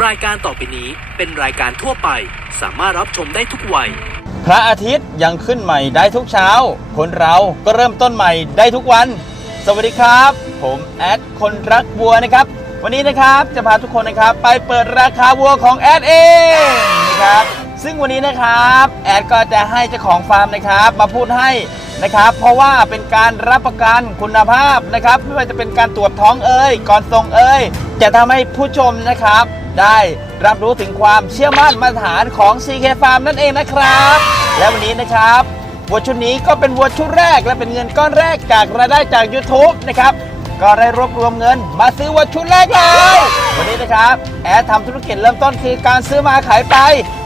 รายการต่อไปนี้เป็นรายการทั่วไป สามารถรับชมได้ทุกวัย พระอาทิตย์ยังขึ้นใหม่ได้ทุกเช้า คนเราก็เริ่มต้นใหม่ได้ทุกวัน สวัสดีครับ ผมแอดคนรักวัวนะครับ วันนี้นะครับจะพาทุกคนนะครับ ไปเปิดราคาวัวของแอดเองนะครับซึ่งวันนี้นะครับแอดก็จะให้เจ้าของฟาร์มนะครับ มาพูดให้นะครับ เพราะว่าเป็นการรับประกันคุณภาพนะครับ ไม่ว่าจะเป็นการตรวจท้องเอ่ยก่อนส่งเอ่ย จะทำให้ผู้ชมนะครับ ได้รับรู้ถึงความเชื่อมั่นมาตรฐานของ CK Farm นั่นเองนะครับ และวันนี้นะครับวัวชุดนี้ก็เป็นวัวชุดแรกและเป็นเงินก้อนแรกจากรายได้จาก YouTube นะครับก็ได้รวบรวมเงินมาซื้อวัวชุดแรกเลยวันนี้นะครับแอดทำธุรกิจเริ่มต้นคือการซื้อมาขายไป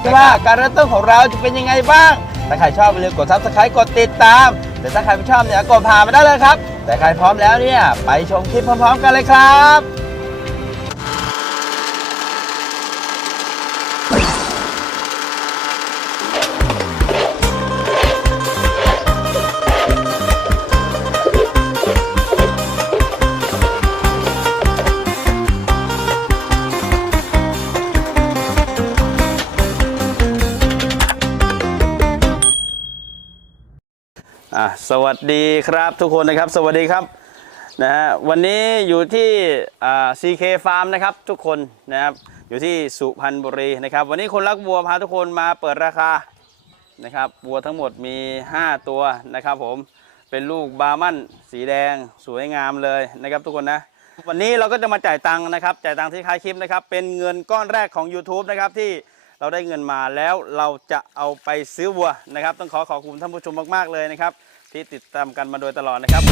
แต่ว่าการเริ่มต้นของเราจะเป็นยังไงบ้าง ถ้าใครชอบอย่าลืมกด subscribe กดติดตาม แต่ถ้าใครไม่ชอบเนี่ยกดผ่านมาได้เลยครับ แต่ใครพร้อมแล้วเนี่ยไปชมคลิปพร้อมๆ กันเลยครับ สวัสดีครับทุกคนนะครับ สวัสดีครับนะฮะวันนี้อยู่ที่อ่า CK Farm นะครับทุกคนนะครับอยู่ที่สุพรรณบุรีนะครับ วันนี้คนรักวัวพาทุกคนมาเปิดราคานะครับวัวทั้งหมดมี 5 ตัวนะครับผมเป็นลูกบามันสีแดงสวยงามเลยนะครับทุกคนนะวันนี้เราก็จะมาจ่ายตังค์นะครับจ่ายตังค์ที่ท้ายคลิปนะครับเป็นเงินก้อนแรกของ YouTube นะครับที่เราได้เงินมาแล้วเราจะเอาไปซื้อวัวนะครับ ต้องขอขอบคุณท่านผู้ชมมากๆเลยนะครับ ที่ติดตามกันมาโดยตลอดนะครับ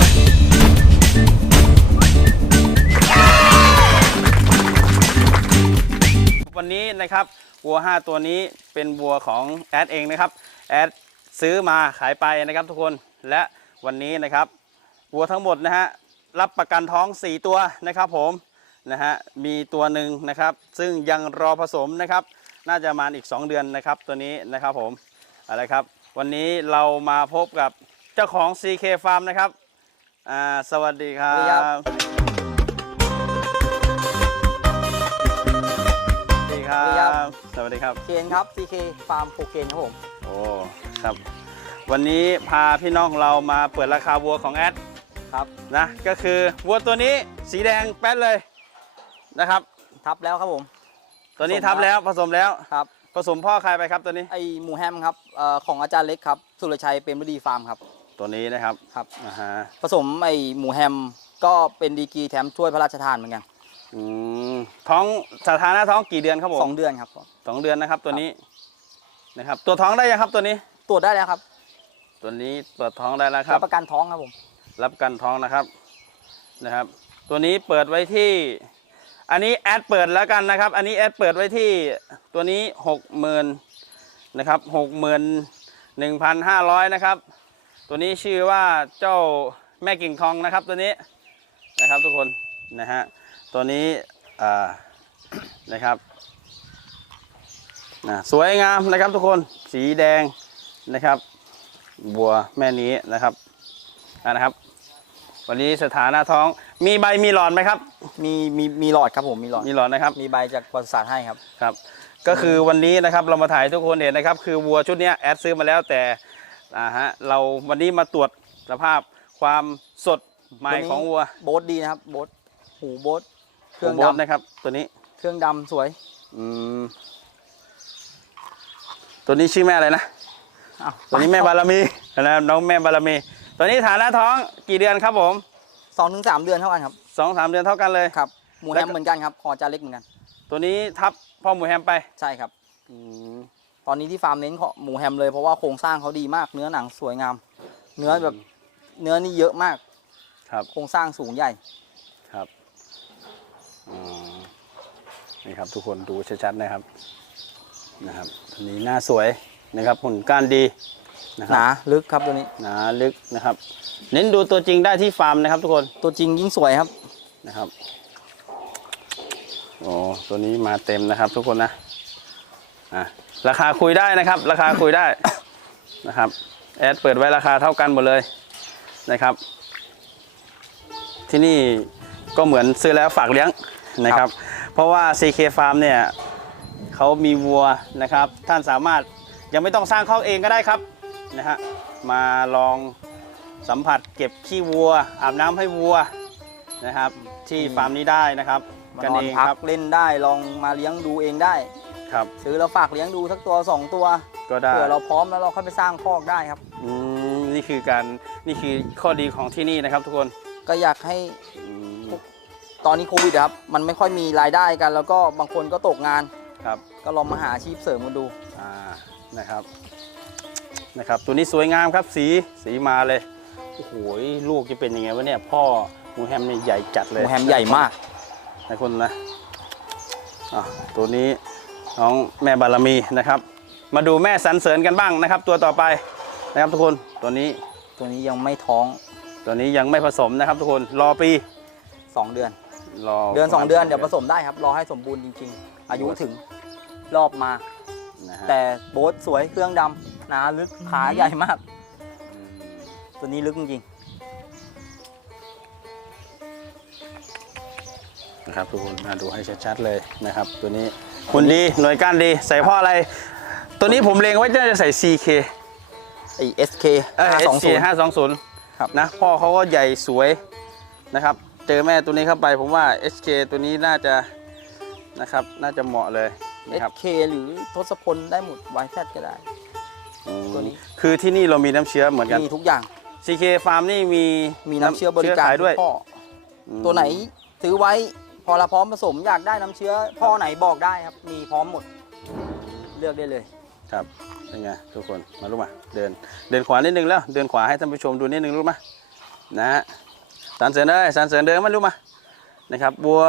วันนี้นะครับวัว 5 ตัวนี้เป็นวัวของแอดเองนะครับแอดซื้อมาขายไปนะครับทุกคนและวันนี้นะครับวัวทั้งหมดนะฮะรับประกันท้อง 4 ตัวนะครับผมนะฮะมีตัวหนึ่งนะครับ ซึ่งยังรอผสมนะครับ น่าจะมาอีก 2 เดือนนะครับ ตัวนี้นะครับผมอะไรครับ วันนี้เรามาพบกับ เจ้าของ CK Farm นะครับอ่าสวัสดีครัสวัสดีครับ บสวัสดีครัสวัสดีครับบสวัสดีครับ เคนครับ CK ฟาร์มโคเคนครับผม โอ้ครับ วันนี้พาพี่น้องเรามาเปิดราคาวัวของแอดครับ นะก็คือวัวตัวนี้สีแดงแป๊ดเลยนะครับ ทับแล้วครับผม ตัวนี้ผสม ทับแล้วผสมแล้ว ครับผสมพ่อใครไปครับตัวนี้ไอหมูแฮมครับเอ่อของอาจารย์เล็กครับ สุรชัยเป็นบดีฟาร์มครับ ตัวนี้นะครับครับอ่าฮะผสมไอหมูแฮมก็เป็นดีกรีแถมถ้วยพระราชทานเหมือนกันอืมท้องสถานะท้องกี่เดือนครับผมสองเดือนครับสองเดือนนะครับ ตัวนี้นะครับ ตัวท้องได้ยังครับตัวนี้ ตรวจได้แล้วครับ ตัวนี้เปิดท้องได้แล้วครัรับบ ประกันท้องครับผม รับประกันท้องนะครับนะครับ ตัวนี้เปิดไว้ที่ อันนี้แอดเปิดแล้วกันนะครับ อันนี้แอดเปิดไว้ที่ตัวนี้หกหมื่นนะครับหกหมื่นหนึ่งพันห้าร้อยนะครับ ตัวนี้ชื่อว่าเจ้าแม่กิ่งทองนะครับตัวนี้นะครับทุกคนนะฮะตัวนี้อ่านะครับนะสวยงามนะครับทุกคนสีแดงนะครับ บัวแม่นี้นะครับอ่านะครับ วันนี้สถานะท้องมีใบมีหลอดไหมครับ มีมีมีหลอดครับผมมีหลอดมีหลอดนะครับมีใบจากบริษัทให้ครับครับ ก็คือวันนี้นะครับเรามาถ่ายให้ทุกคนเห็นนะครับ คือวัวชุดเนี้ยแอดซื้อมาแล้วแต่ อ่าฮะเราวันนี้มาตรวจสภาพความสดใหม่ของวัวโบ๊ทดีนะครับ โบ๊ทหูโบ๊ทเครื่องโบ๊ทดำนะครับ ตัวนี้เครื่องดำสวยอืมตัวนี้ชื่อแม่อะไรนะอ้าวตัวนี้แม่บารมีนะครับน้องแม่บารมี ตัวนี้ฐานะท้องกี่เดือนครับผมสองถึงสามเดือนเท่ากันครับสองสามเดือนเท่ากันเลยครับหมูแล้แฮวมก็เหมือนกันครับของอาจารย์เล็กเหมือนกัน ตัวนี้ทับพ่อหมูแฮมไปใช่ครับอืม ตอนนี้ที่ฟาร์มเน้นหมูแฮมเลยเพราะว่าโครงสร้างเขาดีมาก เนื้อหนังสวยงาม เนื้อแบบเนื้อนี่เยอะมาก ครับ โครงสร้างสูงใหญ่ ครับอืมนี่ครับทุกคนดูชัดๆนะครับ นะครับตัวนี้หน้าสวยนะครับหุ่นก้านดีนะคหรับนาลึกครับตัวนี้ หนาลึกนะครับ เน้นดูตัวจริงได้ที่ฟาร์มนะครับ ทุกคนตัวจริงยิ่งสวยครับ นะครับโอ้ตัวนี้มาเต็มนะครับ ทุกคนนะ อะราคาคุยได้นะครับ ราคาคุยได้นะครับแอดเปิดไว้ราคาเท่ากันหมดเลยนะครับ ที่นี่ก็เหมือนซื้อแล้วฝากเลี้ยงนะครับ เพราะว่า CK Farm เนี่ยเขามีวัวนะครับ ท่านสามารถยังไม่ต้องสร้างคอกเองก็ได้ครับนะฮะมาลองสัมผัสเก็บขี้วัว อาบน้ำให้วัวนะครับ ที่ฟาร์มนี้ได้นะครับมากันนอนเองพัครับกเล่นได้ลองมาเลี้ยงดูเองได้ ครับซื้อแล้วฝากเลี้ยงดูสักตัวสองตัวก็ได้เผื่อเราพร้อมแล้วเราค่อยไปสร้างคอกได้ครับอืมนี่คือการนี่คือข้อดีของที่นี่นะครับ ทุกคนก็อยากให้อืมตอนนี้โควิดอะครับ มันไม่ค่อยมีรายได้กัน แล้วก็บางคนก็ตกงานครับ ก็ลองมาหาอาชีพเสริมกันดูอ่านะครับนะครับ ตัวนี้สวยงามครับสีสีมาเลยโอ้โหลูกจะเป็นยังไงวะเนี่ยพ่อหมูแฮมเนี่ยใหญ่จัดหเลยมูแฮมใหญ่มากนะคนนะอะตัวนี้ น้องแม่บารมีนะครับ มาดูแม่สันเสริญกันบ้างนะครับ ตัวต่อไปนะครับทุกคนตัวนี้ตัวนี้ยังไม่ท้อง ตัวนี้ยังไม่ผสมนะครับ ทุกคนรอปี 2 เดือนรอเดือน 2 เดือนเดี๋ยวผสมได้ครับรอให้สมบูรณ์จริง ๆ อายุถึงรอบมานะฮะแต่โบ๊ทสวยเครื่องดำหนาลึกขาใหญ่มากอืมตัวนี้ลึกจริงนะครับทุกคนมาดูให้ชัดๆเลยนะครับ ตัวนี้ คุณดีหน่วยก้านดี ใส่พ่ออะไร ตัวนี้ผมเลงไว้น่าจะใส่ CK ๆไอ้ SK เออ SK 520 520ครับนะพ่อเขาก็ใหญ่สวยนะครับ เจอแม่ตัวนี้เข้าไปผมว่า SK ตัวนี้น่าจะนะครับน่าจะเหมาะเลยนะครับ SK หรือทศพลได้หมด YZ ก็ได้ตัวนี้คือที่นี่เรามีน้ำเชื้อเหมือนกันมีทุกอย่าง CK Farm นี่มีมีน้ำเชื้อบริการขายด้วยทุพ่ออืมตัวไหนซื้อไว้ พอเราพร้อมผสมอยากได้น้ำเชื้อพ่อไหนบอกได้ครับ มีพร้อมหมด เลือกได้เลย ครับเป็นไงทุกคนมาลูกมาเดิน เดินขวานิดนึงแล้ว เดินขวาให้ท่านผู้ชมดูนิดนึงลูกมานะฮะสันเสริญเลยสันเสริญเดินมาลูกมานะครับบัว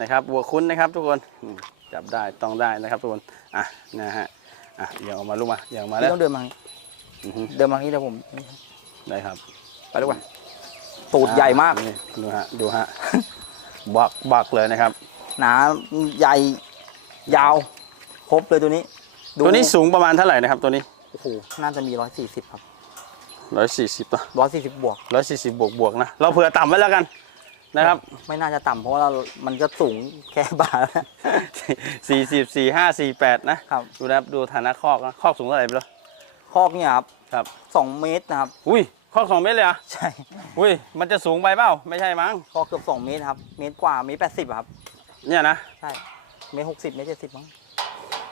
นะครับบัวคุ้นนะครับ ทุกคนอืมจับได้ต้องได้นะครับ ทุกคนอะนะฮะอะเดี๋ยวออกมาลูกมาเดี๋ยวออกมาแล้พี่วต้องเดินมาอือฮึเดินมาที่เดี๋ยวผม ได้ครับ ไปดีกว่าตูดใหญ่มาก นี่ดูฮะ ดูฮะ บักบักเลยนะครับ หนาใหญ่ยาว ครบเลยตัวนี้ดูตัวนี้สูงประมาณเท่าไหร่นะครับตัวนี้โอ้โหน่าจะมีร้อยสี่สิบครับร้อยสี่สิบร้อยสี่สิบบวกร้อยสี่สิบบวกบวกนะเราเผื่อต่ำไว้แล้วกันนะครับ ไม่น่าจะต่ำเพราะว่าเรา มันก็สูงแค่บ่าแล้วสี่สิบสี่ห้าสี่แปดนะครับดูนะครับดูฐานะคอกนะคอกสูงเท่าไหร่ไม่รู้คอกเนี่ยครับครับสองเมตรนะครับ อุ้ย คอกสองเมตรเลยเหรอะใช่อุ้ยมันจะสูงไปเปล่าไม่ใช่มั้งคอกเกือบสองเมตรครับ เมตรกว่าเมตรแปดสิบครับ เนี่ยนะใช่ เมตรหกสิบเมตรเจ็ดสิบมั้ง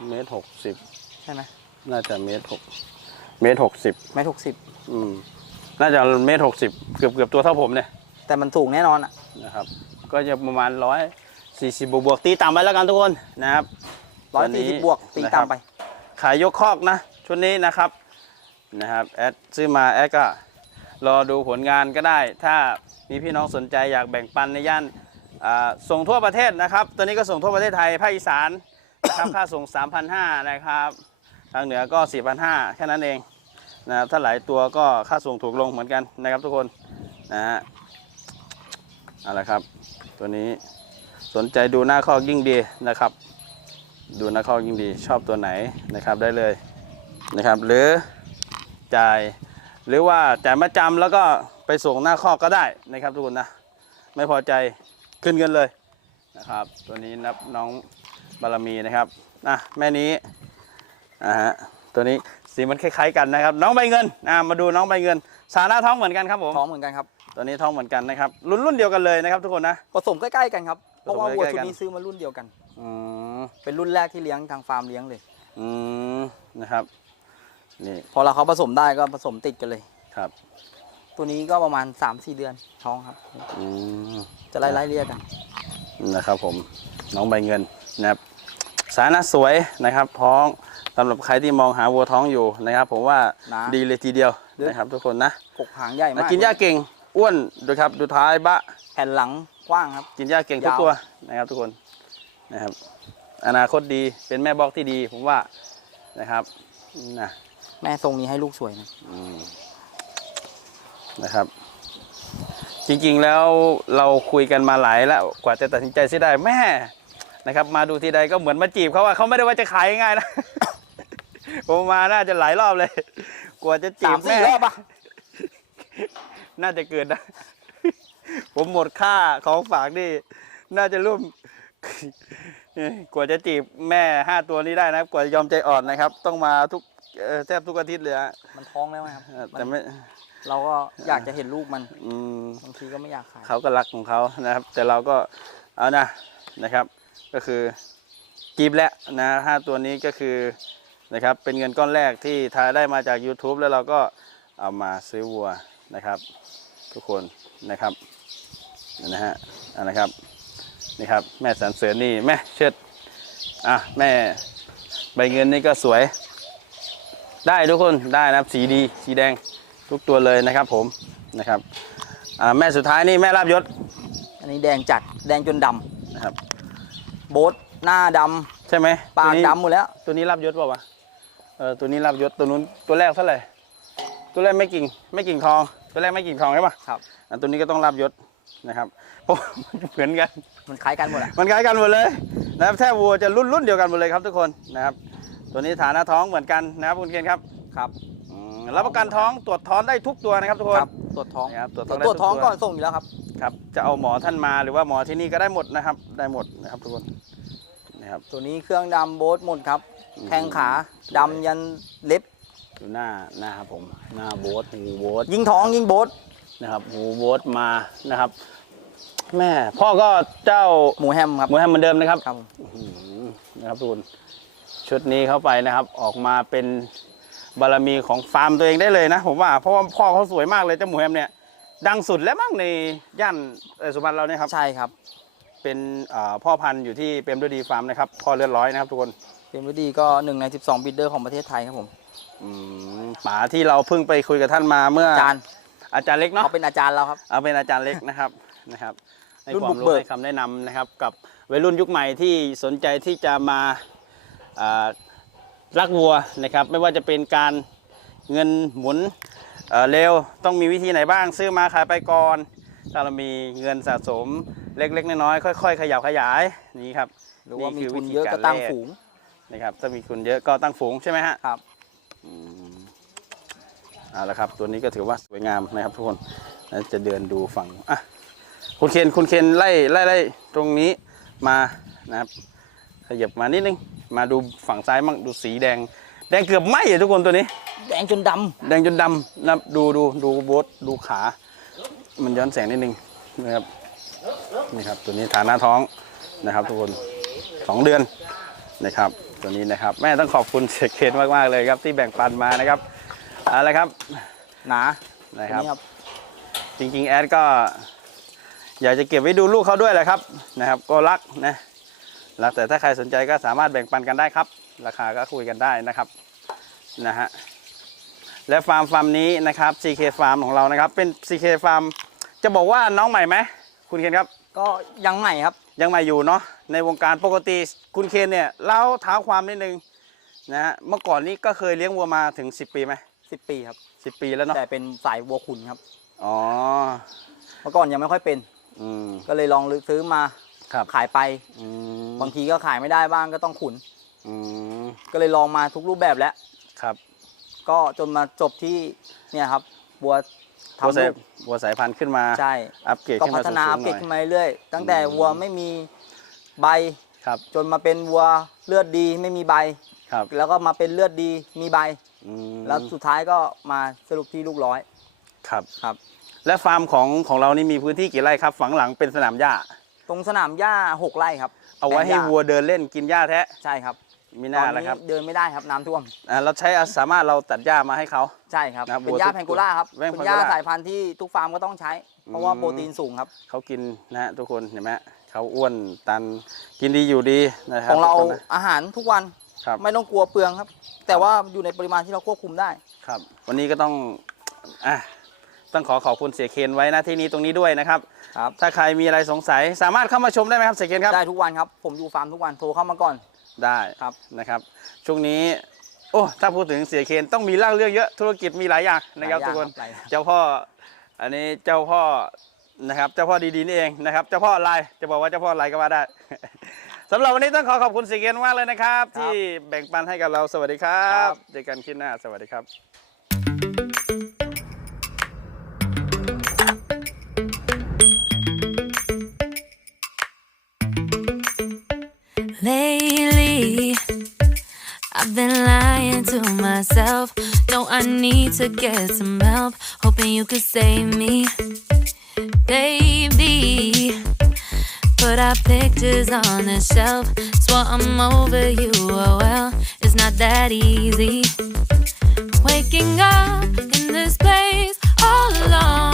เมตรหกสิบใช่ไหมน่าจะเมตรหกเมตรหกสิบเมตรหกสิบอืมน่าจะเมตรหกสิบเกือบเกือบตัวเท่าผมเนี่ยแต่มันสูงแน่นอนอะ นะครับ ก็จะประมาณร้อยสี่สิบบวกบวกตีต่ำไปแล้วกันทุกคนนะครับร้อยตัวนี้สี่สิบบวกตีนะครับตามไป ขายยกคอกนะชุดนี้นะครับนะครับแอดซื้อมาแอดก็ รอดูผลงานก็ได้ ถ้ามีพี่น้องสนใจอยากแบ่งปันในย่านส่งทั่วประเทศนะครับตัวนี้ก็ส่งทั่วประเทศไทยภาคอีสานนะครับค่าส่ง 3,500นะครับ ทางเหนือก็ 4,500แค่นั้นเองนะครับถ้าหลายตัวก็ค่าส่งถูกลงเหมือนกันนะครับทุกคนนะฮะเอาละครับ ตัวนี้สนใจดูหน้าคอกยิ่งดีนะครับ ดูหน้าคอกยิ่งดีชอบตัวไหนนะครับได้เลยนะครับ หรือจ่าย หรือว่าจ่ายมาจำแล้วก็ไปส่งหน้าคอกก็ได้นะครับทุกคนนะ ไม่พอใจขึ้นเงินเลยนะครับ ตัวนี้นับน้องบารมีนะครับนะแม่นี้อ่าฮะตัวนี้สีมันคล้ายๆกันนะครับ น้องใบเงินอ่ามาดูน้องใบเงิน สาหน้าท้องเหมือนกันครับผมท้องเหมือนกันครับตัวนี้ท้องเหมือนกันนะครับรุ่นรุ่นเดียวกันเลยนะครับ ทุกคนนะผสมใกล้ๆกันครับเพราะว่าผสมวัวใกล้ๆชุดกันนี้ซื้อมารุ่นเดียวกันอืมเป็นรุ่นแรกที่เลี้ยงทางฟาร์มเลี้ยงเลยอืมนะครับ นี่พอเราเขาผสมได้ก็ผสมติดกันเลย ครับ ตัวนี้ก็ประมาณ3-4เดือนท้องครับ อืมจะไล่ไล่เรียกกันนะครับ ผมน้องใบเงินนะครับสานะสวยนะครับ ท้องสำหรับใครที่มองหาวัวท้องอยู่นะครับ ผมว่านะ ดีเลยทีเดียวเลือกนะครับ ทุกคนนะกกหางใหญ่นะมากกินหญ้าเก่งอ้วนดูครับ ดูท้ายบะ แผ่นหลังกว้างครับ กินหญ้าเก่งทุกยาว ตัวนะครับ ทุกคนนะครับ อนาคตดีเป็นแม่บอกที่ดี ผมว่านะครับนะ แม่ทรงนี้ให้ลูกสวยนะอืมนะครับ จริงๆแล้วเราคุยกันมาหลายแล้วกว่าจะตัดสินใจเสียได้แม่นะครับ มาดูทีใดก็เหมือนมาจีบเขาว่าเขาไม่ได้ว่าจะขายง่ายๆนะผมมาน่าจะหลายรอบเลย กว่าจะจีสาบมแม่สี่รอบปะน่าจะเกินนะ ผมหมดค่าของฝากนี่ น่าจะร่วมกว่าจะจีบแม่ห้าตัวนี้ได้นะครับกว่าจะยอมใจอ่อนนะครับ ต้องมาทุก เอ่อแทบทุกอาทิตย์เลยฮะมันท้องแล้วไงครับเออมันแต่ไม่ เราก็อยากจะเห็นลูกมันอืม บางทีก็ไม่อยากขายเขาก็รักของเขานะครับ แต่เราก็เอานะนะครับ ก็คือจีบแล้วนะห้าตัวนี้ก็คือนะครับเป็นเงินก้อนแรกที่ทายได้มาจาก YouTube แล้วเราก็เอามาซื้อวัวนะครับ ทุกคนนะครับนะฮะเอันนะครับนี่ครับ แม่สันเสริญนี่แม่เชิดอะแม่ใบเงินนี่ก็สวย ได้ทุกคนได้นะครับสีดีสีแดงทุกตัวเลยนะครับผมนะครับอ่าแม่สุดท้ายนี่แม่ลาบยศ อันนี้แดงจัดแดงจนดำนะครับโบ๊ทหน้าดใช่ไหมำปากตัวนี้ดำหมดแล้ว ตัวนี้ลาบยศเปล่าวะเออตัวนี้ลาบยศตัวนู้นตัวแรกเท่าไหร่ตัวแรกไม่กิ่งไม่กิ่งทอง ตัวแรกไม่กิ่งทองใช่ปะครับอันตัวนี้ก็ต้องลาบยศนะครับเพราะมันเหมือนกันมันคล้ายกันหมดอะมันคล้ายกันหมดเลยนะครับแทบวัวจะรุ่นรุ่นเดียวกันหมดเลยครับทุกคนนะครับ ตัวนี้ฐานะท้องเหมือนกันนะครับคุณเคนครับครับอืมรับประกันท้องตรวจท้องได้ทุกตัวนะครับทุกคนครับตรวจท้องนะครับตรวจตท้องได้รวจท้องทุก่อนส่งอยู่แล้วครับ ครับจะเอาหมอท่านมาหรือว่าหมอที่นี่ก็ได้หมดนะครับ ได้หมดนะครับทุกคนนะครับ ตัวนี้เครื่องดำโบ๊ทหมดครับ อืมแข้งขาดำยันเล็บ ดูหน้าหน้าครับผมหน้าโบ๊ทหูโบ๊ทยิงท้องยิงโบ๊ทนะครับหูโบ๊ทมานะครับ แม่พ่อก็เจ้าหมูแฮมครับหมูแฮมเหมือนเดิมนะครับครับอื้อหือนะครับทุกคน ชุดนี้เข้าไปนะครับ ออกมาเป็นบารมีของฟาร์มตัวเองได้เลยนะ ผมว่าเพราะว่าพ่อเขาสวยมากเลยเจ้าหมูแฮมเนี่ย ดังสุดแล้วมั้งในย่านเอ่อสุพรรณเราเนี่ยครับ ใช่ครับเป็นเอ่อพ่อพันธุ์อยู่ที่เปรมฤดีฟาร์มนะครับพ่อเลือดร้อยนะครับทุกคนเป็นวิดีก็หนึ่งใน 12บิดเดอร์ของประเทศไทยครับผมอืมป๋าที่เราเพิ่งไปคุยกับท่านมาเมื่ออาจารย์อาจารย์เล็กเนาะ เขาเป็นอาจารย์เราครับ เอาเป็นอาจารย์เล็กนะครับ นะครับให้รุ่นความบุกรู้เบิก ให้คำแนะนำนะครับ กับวัยรุ่นยุคใหม่ที่สนใจที่จะมาอ่า รักวัวนะครับ ไม่ว่าจะเป็นการเงินหมุนเอ่อเร็วต้องมีวิธีไหนบ้างซื้อมาขายไปก่อนถ้าเรามีเงินสะสมเล็ก ๆ น้อยๆค่อย ๆ ขยับขยายนี่ครับหรือว่ามีคืทุนธีเยอะก็ารตั้งแลฝูงนะครับถ้ามีทุนเยอะก็ตั้งฝูงใช่ไหมฮะครับอืมเอาละครับ ตัวนี้ก็ถือว่าสวยงามนะครับทุกคนแล้วจะเดินดูฝั่งอะคุณเคนคุณเคนไล่ไล่ไล่ตรงนี้มานะครับขยับมานิดนึง มาดูฝั่งซ้ายมั่งดูสีแดง แดงเกือบไหมอะทุกคนตัวนี้ แดงจนดแดงจนดำนะครับดูดูดูโบทดูขา มันย้อนแสงนิดนึงนะครับนี่ครับตัวนี้ฐานะท้องนะครับ ทุกคนสองเดือนนะครับ ตัวนี้นะครับแม่ต้องขอบคุณเสกเคนมากๆเลยครับที่แบ่งปันมานะครับเอาละครับำหนานะตัวครับนี้ครับ จริงๆแอดก็ อยากจะเก็บไว้ดูลูกเขาด้วยแหละครับนะครับ ก็รักนะ รักแต่ถ้าใครสนใจก็สามารถแบ่งปันกันได้ครับ ราคาก็คุยกันได้นะครับนะฮะและฟาร์มฟาร์มนี้นะครับ CK Farm ของเรานะครับ เป็น CK Farm จะบอกว่าน้องใหม่ไหมคุณเคนครับ ก็ยังใหม่ครับ ยังใหม่อยู่เนาะในวงการปกติคุณเคนเนี่ยเล่าเท้าความนิดนึงนะฮะเมื่อก่อนนี้ก็เคยเลี้ยงวัวมาถึง 10 ปีไหม10ปีครับสิปีแล้วเนาะแต่เป็นสายวัวขุนครับอ๋อเมื่อก่อนยังไม่ค่อยเป็น อืมก็เลยลองซื้อมา ครับขายไป อืมบางทีก็ขายไม่ได้บ้างก็ต้องขุน อืมก็เลยลองมาทุกรูปแบบแล้ว ครับก็จนมาจบที่เนี่ยครับบัววัวทำสายลูกวัวสายพันธุ์ขึ้นมาใช่ อัปเกรดก็ขึ้นพัมาฒสูงนาๆหอัปเกรน่ดอย ขึ้นมาเรื่อยๆตั้งแต่อืม วัวไม่มีใบครับจนมาเป็นวัวเลือดดีไม่มีใบ ครับแล้วก็มาเป็นเลือดดีมีใบ อืมแล้วสุดท้ายก็มาสรุปที่ลูกร้อยครับ ครับ และฟาร์มของของเรานี่มีพื้นที่กี่ไร่ครับ ฝังหลังเป็นสนามหญ้า ตรงสนามหญ้าหกไร่ครับเอาไว้ให้แปลงญ้าวัวเดินเล่นกินหญ้าแท้ใช่ครับมีหตน้าอนแล้วนี้ครับเดินไม่ได้ครับน้ำท่วมอ่าเราใช้สามารถเราตัดหญ้ามาให้เขาใช่ครับครับเป็นวัวหญ้าทุกแพงโกล่าครับแพงโกล่าเป็นหญ้าสายพันธุ์ที่ทุกฟาร์มก็ต้องใช้ เพราะว่าอืมโปรตีนสูงครับเขากินนะฮะทุกคนเห็นไหมเขาอ้วนตันกินดีอยู่ดีนะครัของเราทุกคนนะอาหารทุกวันครับไม่ต้องกลัวเปลืองครับ แต่ว่าอยู่ในปริมาณที่เราควบคุมได้ครับ วันนี้ก็ต้องอะ ต้องขอขอบคุณเสียเคนไว้หน้าที่นี้ตรงนี้ด้วยนะครับ ครับ ถ้าใครมีอะไรสงสัยสามารถเข้ามาชมได้ไหมครับเสียเคนครับได้ทุกวันครับ ผมอยู่ฟาร์มทุกวัน โทรเข้ามาก่อน ได้ครับ นะครับ ช่วงนี้ โอ้ถ้าพูดถึงเสียเคนต้องมีเล่าเรื่องเยอะธุรกิจมีหลายอย่างนะครับหลายทุกคนหลายอย่าง เจ้าพ่ออันนี้เจ้าพ่อนะครับเจ้าพ่อดีๆนี่เองนะครับเจ้าพ่อลายจะบอกว่าเจ้าพ่อลายก็ว่าได้ สำหรับวันนี้ต้องขอขอบคุณเสียเคนมากเลยนะครับ ที่แบ่งปันให้กับเราสวัสดีครับ เจอกันคลิปหน้าสวัสดีครับ I've been lying to myself. No, I need to get some help. Hoping you could save me, baby. Put our pictures on the shelf. Swore I'm over you. Oh well, it's not that easy. Waking up in this place all alone.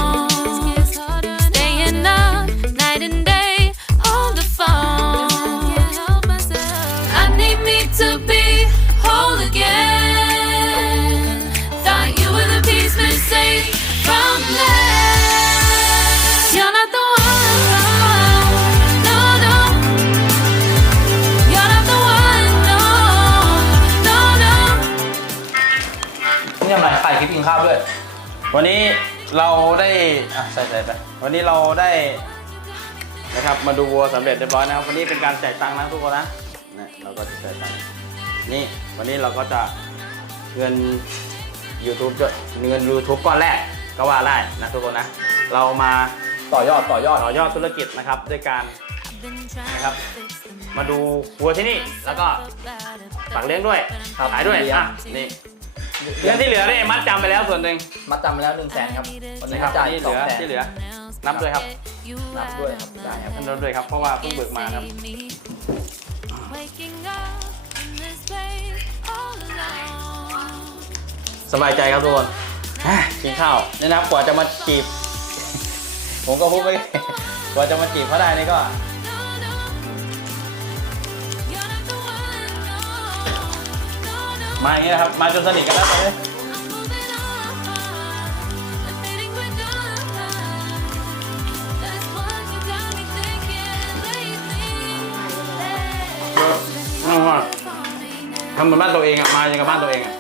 นี่ทำไรถ่ายคลิปกินข้าวด้วย วันนี้เราได้อะใส่ใส่ไป วันนี้เราได้นะครับมาดูวัวสำเร็จเรียบร้อยนะครับ วันนี้เป็นการจ่ายตังค์นะทุกคนนะเนี่ยเราก็จะจ่ายตังค์นี่วันนี้เราก็จะเงิน YouTube ด้วยเงิน YouTube ก้อนแรกก็ว่าได้นะทุกคนนะ เรามาต่อยอดต่อยอดต่อยอดธุรกิจนะครับด้วยการนะครับมาดูวัวที่นี่แล้วก็ฝากเลี้ยงด้วยครับขายด้วยเลี้ยงอะนี่ เรื่องที่เหลือเนี่ยมัดจำไปแล้วส่วนหนึ่งมัดจำไปแล้ว1นึ่งแสนครับวันนี้นะครับจ่ายที่เหสอลืงอแสนที่เหลือ นับด้วยครับนับด้วยครับได้ครับท่านนับด้วยครับ เพราะว่าเพิ่งเบิกมาครับ สบายใจครับทุกคนอะกินข้าวนี่นะครับกว่าจะมาจีบ ผมก็พูดไม่ กว่าจะมาจีบเขาได้นี่ก็ มาอย่างนี้นะครับ มาจนสนิทกันแล้วตอนนี้ทำเหมือนบ้านตัวเองอะ มาอย่างกับบ้านตัวเองอะ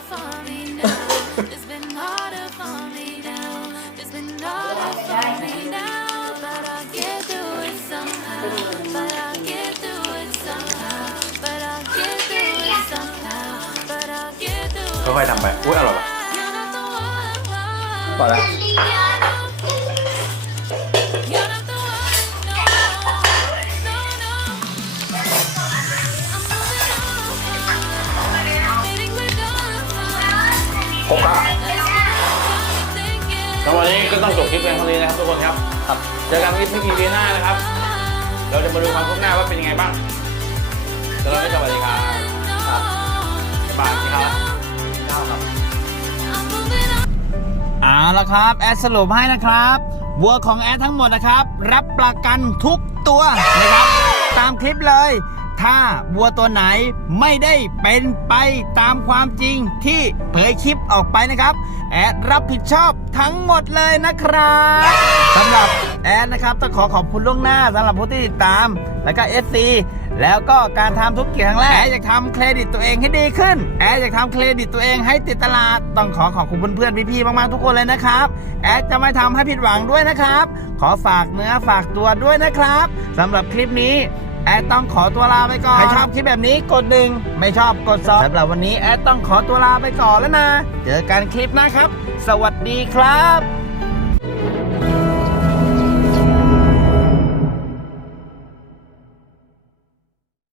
through it ค่อยๆทำไปอุ้ยอร่อยว่ะ You're not the one. พอแล้ว You're not the one. No, no, no. I'm moving on. Fading with done. ครบครับแล้ววันนี้ก็ต้องจบคลิปเพียงเท่านี้นะครับทุกคนครับครับเจอกันคลิปที่ EP หน้านะครับ เราจะมาดูความคืบหน้าว่าเป็นยังไงบ้างสำหรับวันนี้สวัสดีครับครับบ๊ายบายครับ ครับเอาละครับ แอดสรุปให้นะครับวัวของแอดทั้งหมดนะครับ รับประกันทุกตัวนะครับ ตามคลิปเลย ถ้าวัวตัวไหนไม่ได้เป็นไปตามความจริงที่เผยคลิปออกไปนะครับ แอดรับผิดชอบทั้งหมดเลยนะครับสำหรับแอดนะครับต้องขอขอบคุณล่วงหน้าสำหรับผู้ที่ติดตาม แล้วก็ FC แล้วก็การทำธุรกิจครั้งแรกแอดอยากทำเครดิตตัวเองให้ดีขึ้นแอดอยากทำเครดิตตัวเองให้ติดตลาดต้องขอขอบคุณเพื่อนๆพี่ๆมากๆทุกคนเลยนะครับแอดจะไม่ทำให้ผิดหวังด้วยนะครับ ขอฝากเนื้อฝากตัวด้วยนะครับสำหรับคลิปนี้แอดต้องขอตัวลาไปก่อน ใครชอบคลิปแบบนี้กดหนึ่งไม่ชอบกดสองสำหรับวันนี้แอดต้องขอตัวลาไปก่อนแล้วนะ เจอกันคลิปหน้าครับ สวัสดีครับ